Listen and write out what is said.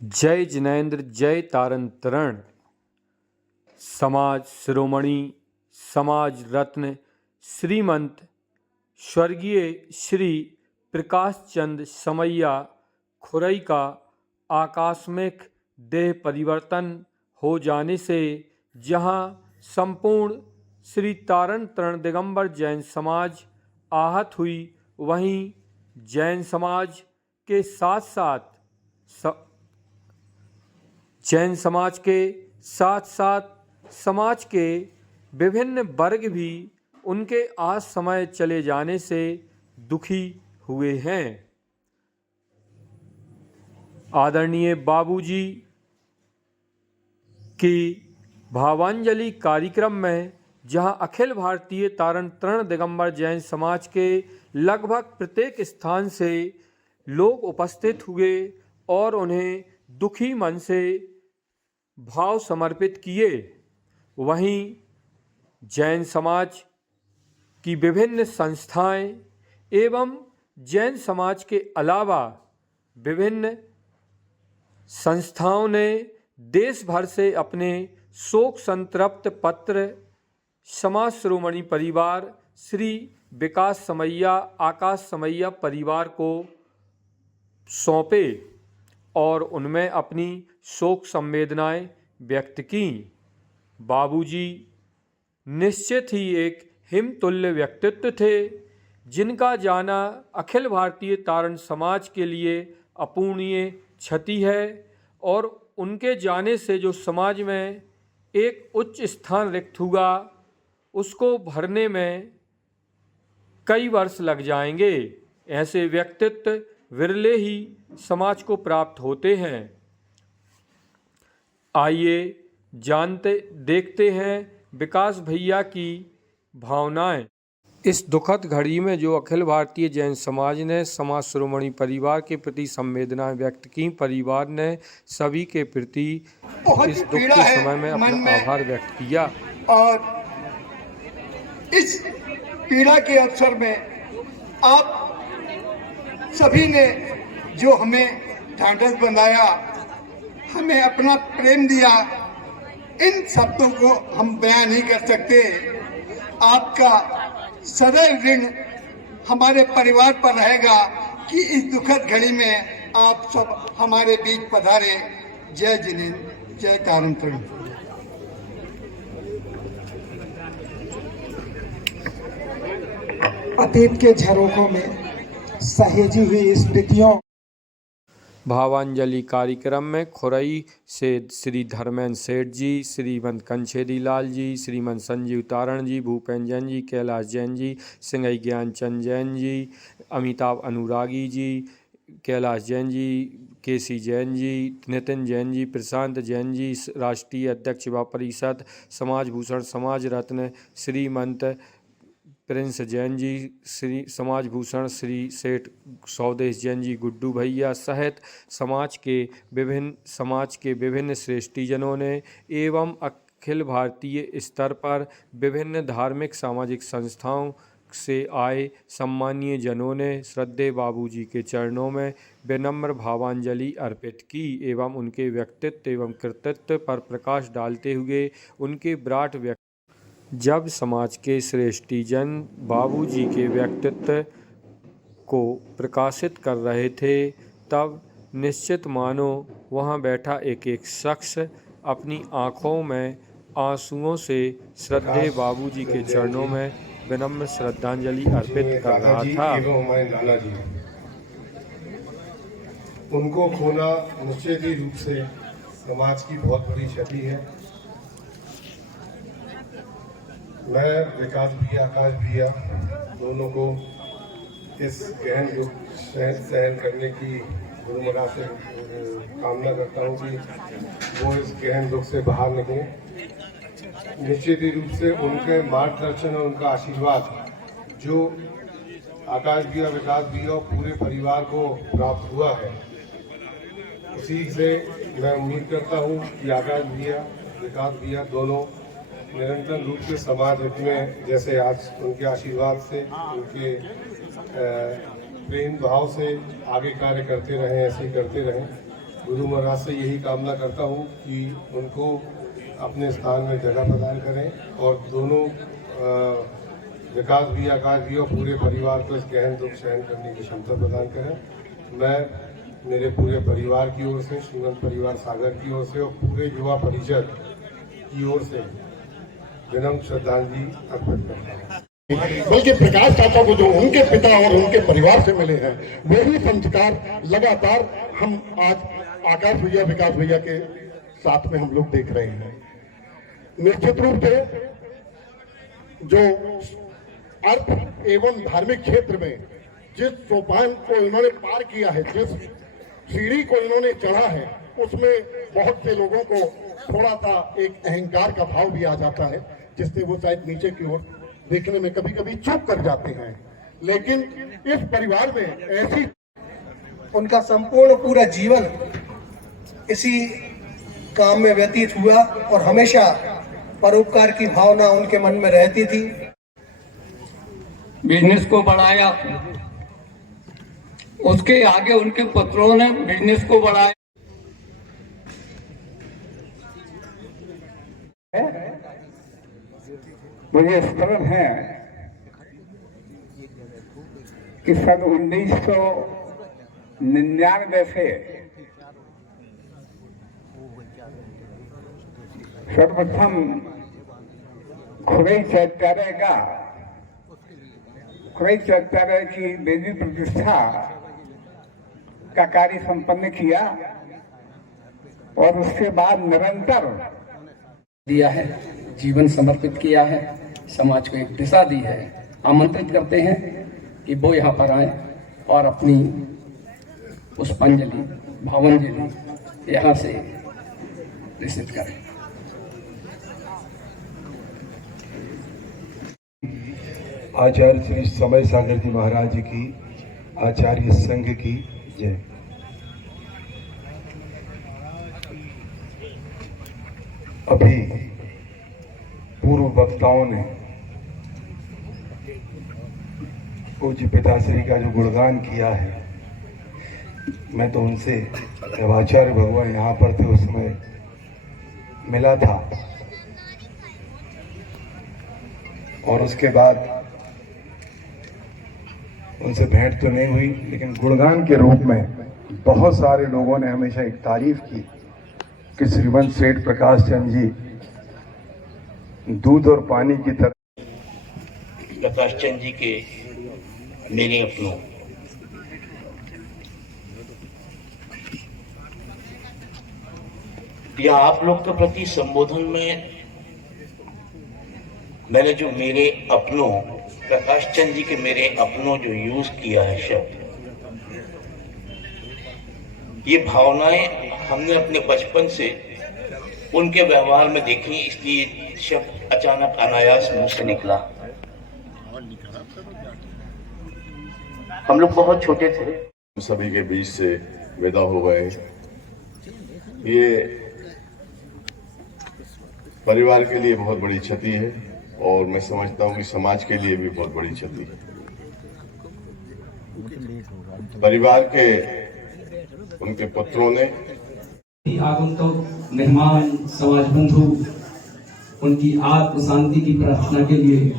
जय जिनेंद्र जय तारण तरण। समाज शिरोमणि समाज रत्न श्रीमंत स्वर्गीय श्री प्रकाश चंद समैया खुरई का आकस्मिक देह परिवर्तन हो जाने से जहां संपूर्ण श्री तारण तरण दिगंबर जैन समाज आहत हुई, वहीं जैन समाज के साथ समाज के विभिन्न वर्ग भी उनके आज समय चले जाने से दुखी हुए हैं। आदरणीय बाबूजी की भावांजलि कार्यक्रम में जहां अखिल भारतीय तारण तरण दिगंबर जैन समाज के लगभग प्रत्येक स्थान से लोग उपस्थित हुए और उन्हें दुखी मन से भाव समर्पित किए, वहीं जैन समाज की विभिन्न संस्थाएं एवं जैन समाज के अलावा विभिन्न संस्थाओं ने देश भर से अपने शोक संतृप्त पत्र समाज शिरोमणि परिवार श्री विकास समैया आकाश समैया परिवार को सौंपे और उनमें अपनी शोक संवेदनाएं व्यक्त की। बाबूजी निश्चित ही एक हिमतुल्य व्यक्तित्व थे, जिनका जाना अखिल भारतीय तारण समाज के लिए अपूर्णीय क्षति है और उनके जाने से जो समाज में एक उच्च स्थान रिक्त हुआ, उसको भरने में कई वर्ष लग जाएंगे। ऐसे व्यक्तित्व विरले ही समाज को प्राप्त होते हैं। आइए देखते हैं विकास भैया की भावनाएं। इस दुखद घड़ी में जो अखिल भारतीय जैन समाज ने समाज शिरोमणि परिवार के प्रति संवेदनाएं व्यक्त की, परिवार ने सभी के प्रति इस दुख के समय में अपना आभार व्यक्त किया। और इस पीड़ा के अवसर में आप सभी ने जो हमें ढांढस बंधाया, हमें अपना प्रेम दिया, इन शब्दों को हम बयान नहीं कर सकते। आपका सदैव ऋण हमारे परिवार पर रहेगा कि इस दुखद घड़ी में आप सब हमारे बीच पधारे। जय जिनेंद्र जय तारण तरण। अतीत के झरोखों में सहेजी हुई स्मृतियों। भावांजलि कार्यक्रम में खुरई से श्री धर्मेंद्र सेठ जी, श्रीमंत कंछेरी लाल जी, श्रीमंत संजीव तारण जी, भूपेन जैन जी, कैलाश जैन जी, सिंगई ज्ञानचंद जैन जी, अमिताभ अनुरागी जी, कैलाश जैन जी, केसी जैन जी, नितिन जैन जी, प्रशांत जैन जी, राष्ट्रीय अध्यक्ष युवा परिषद, समाज भूषण समाज रत्न श्रीमंत प्रिंस जैन जी, श्री समाज भूषण श्री सेठ सौदेश जैन जी, गुड्डू भैया सहित समाज के विभिन्न श्रेष्ठीजनों ने एवं अखिल भारतीय स्तर पर विभिन्न धार्मिक सामाजिक संस्थाओं से आए सम्मानीय जनों ने श्रद्धेय बाबूजी के चरणों में विनम्र भावांजलि अर्पित की एवं उनके व्यक्तित्व एवं कृतित्व पर प्रकाश डालते हुए उनके विराट जब समाज के श्रेष्ठीजन बाबूजी के व्यक्तित्व को प्रकाशित कर रहे थे, तब निश्चित मानो वहां बैठा एक एक शख्स अपनी आंखों में आंसुओं से श्रद्धेय बाबूजी के चरणों में विनम्र श्रद्धांजलि अर्पित कर रहा था। उनको खोना निश्चित ही रूप से समाज की बहुत बड़ी क्षति है। मैं विकास भैया आकाश भैया दोनों को इस गहन दुख सहन करने की गुरुमरा से कामना करता हूँ कि वो इस गहन दुख से बाहर निकलें। निश्चित ही रूप से उनके मार्गदर्शन और उनका आशीर्वाद जो आकाश भैया विकास भैया और पूरे परिवार को प्राप्त हुआ है, उसी से मैं उम्मीद करता हूँ कि आकाश भैया विकास भैया दोनों निरंतर रूप से समाज हित में, जैसे आज उनके आशीर्वाद से, उनके प्रेम भाव से आगे कार्य करते रहें, ऐसे ही करते रहें। गुरु महाराज से यही कामना करता हूँ कि उनको अपने स्थान में जगह प्रदान करें और दोनों विकास भी आकाश भी और पूरे परिवार को इस गहन दुख सहन करने की क्षमता प्रदान करें। मैं मेरे पूरे परिवार की ओर से, श्रीमंत परिवार सागर की ओर से और पूरे युवा परिषद की ओर से विनम्र श्रद्धांजलि अर्पित करता हूँ। बल्कि प्रकाश चाचा को जो उनके पिता और उनके परिवार से मिले हैं वही संस्कार लगातार हम आज आकाश भैया, विकास भैया के साथ में हम लोग देख रहे हैं। निश्चित रूप से जो अर्थ एवं धार्मिक क्षेत्र में जिस सोपान को इन्होंने पार किया है, जिस सीढ़ी को इन्होंने चढ़ा है, उसमें बहुत से लोगों को थोड़ा सा एक अहंकार का भाव भी आ जाता है, जिससे वो शायद नीचे की ओर देखने में कभी कभी चूक कर जाते हैं। लेकिन इस परिवार में ऐसी उनका संपूर्ण पूरा जीवन इसी काम में व्यतीत हुआ और हमेशा परोपकार की भावना उनके मन में रहती थी। बिजनेस को बढ़ाया, उसके आगे उनके पुत्रों ने बिजनेस को बढ़ाया। मुझे स्मरण है कि सन 1999 से सर्वप्रथम खुरई चैत्यालय की देवी प्रतिष्ठा का कार्य संपन्न किया और उसके बाद निरंतर दिया है, जीवन समर्पित किया है, समाज को एक दिशा दी है। आमंत्रित करते हैं कि वो यहाँ पर आए और अपनी पुष्पांजलि, भावांजलि यहाँ से प्रेषित करें। आचार्य श्री समय सागर जी महाराज की, आचार्य संघ की जय। अभी पूर्व वक्ताओं ने पूज्य पिताश्री का जो गुणगान किया है, मैं तो उनसे जब आचार्य भगवान यहाँ पर थे उस समय मिला था और उसके बाद उनसे भेंट तो नहीं हुई, लेकिन गुणगान के रूप में बहुत सारे लोगों ने हमेशा एक तारीफ की कि श्रीमंत सेठ प्रकाश चंद जी दूध और पानी की तरह। प्रकाश चंद जी के मेरे अपनों, या आप लोग के प्रति संबोधन में मैंने जो मेरे अपनों, प्रकाश चंद जी के मेरे अपनों जो यूज किया है शब्द, ये भावनाएं हमने अपने बचपन से उनके व्यवहार में देखी, इसलिए शब्द अचानक अनायास मुंह से निकला। हम लोग बहुत छोटे थे, सभी के बीच से विदा हो गए। ये परिवार के लिए बहुत बड़ी क्षति है और मैं समझता हूँ कि समाज के लिए भी बहुत बड़ी क्षति है। परिवार के उनके पुत्रों ने, आगंतुक मेहमान, समाज बंधु, उनकी आत्म शांति की प्रार्थना के लिए